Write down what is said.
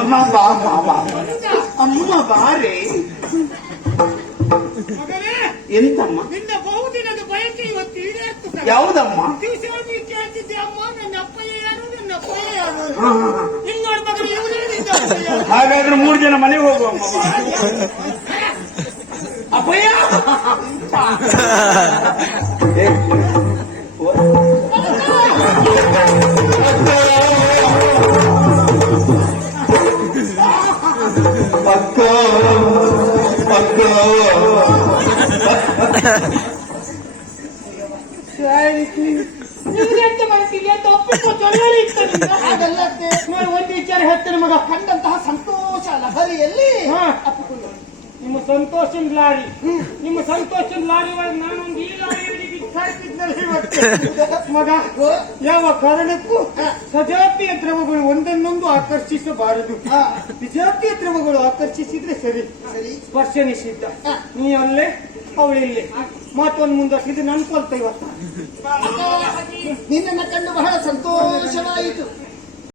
ಅಮ್ಮ ಬಾ ಬಾ ಬಾ ಅಮ್ಮ ಬಾರೆ. ಎಂತಮ್ಮ? ನಿನ್ನ ಬಹುದಿನದ ಬಯಕೆ ಇವತ್ತು ಈಡೇರ್ತದೆ. ಯಾವುದಮ್ಮ? ದಿವಸ ಕೇಳ್ತಿದ್ದೆ ಅಮ್ಮ, ನನ್ನ ಅಪ್ಪಯ್ಯ ಯಾರು, ನನ್ನ ಅಪ್ಪಯ್ಯ ಯಾರು. ಇನ್ನೊಂದು ಮಗಳು ಇವರು. ಹಾಗಾದ್ರೆ 3 ಜನ ಮನೆಗೆ ಹೋಗುವಮ್ಮ. ಅಪ್ಪಯ್ಯ ಅಕ್ಕ ಅಕ್ಕ ಇವ್ರೆಂತ ಮಾಡ್ತೀವಿ ಅಂತ ಒಪ್ಪಿಕೊಂಡು ಹಾಗಲ್ಲ ಒಂದು ವಿಚಾರ ಹೇಳ್ತೇನೆ ಮಗ. ಕಂಡಂತಹ ಸಂತೋಷ ಲಹರಿಯಲ್ಲಿ ಅಪ್ಪಿಕೊಂಡು ನಿಮ್ಮ ಸಂತೋಷದ ಲಾರಿ, ನಿಮ್ಮ ಸಂತೋಷದ ಲಾರಿ ಒಳಗೆ ನಾನೊಂದು ಈ ಲಾರಿ ಮಗ. ಯಾವ ಕಾರಣಕ್ಕೂ ಸಜಾತಿಯ ದ್ರವಗಳು ಒಂದನ್ನೊಂದು ಆಕರ್ಷಿಸಬಾರದು. ವಿಜಾತಿಯ ದ್ರವಗಳು ಆಕರ್ಷಿಸಿದ್ರೆ ಸರಿ, ಸ್ಪರ್ಶ ನಿಷಿದ್ಧ. ನೀ ಅಲ್ಲೇ ಅವಳಿಲ್ಲೇ ಮಾತೊಂದು ಮುಂದಾಕಿದ್ರೆ ನನ್ ಕೊಲ್ತ. ಇವತ್ತು ನಿನ್ನನ್ನು ಕಂಡು ಬಹಳ ಸಂತೋಷವಾಯಿತು.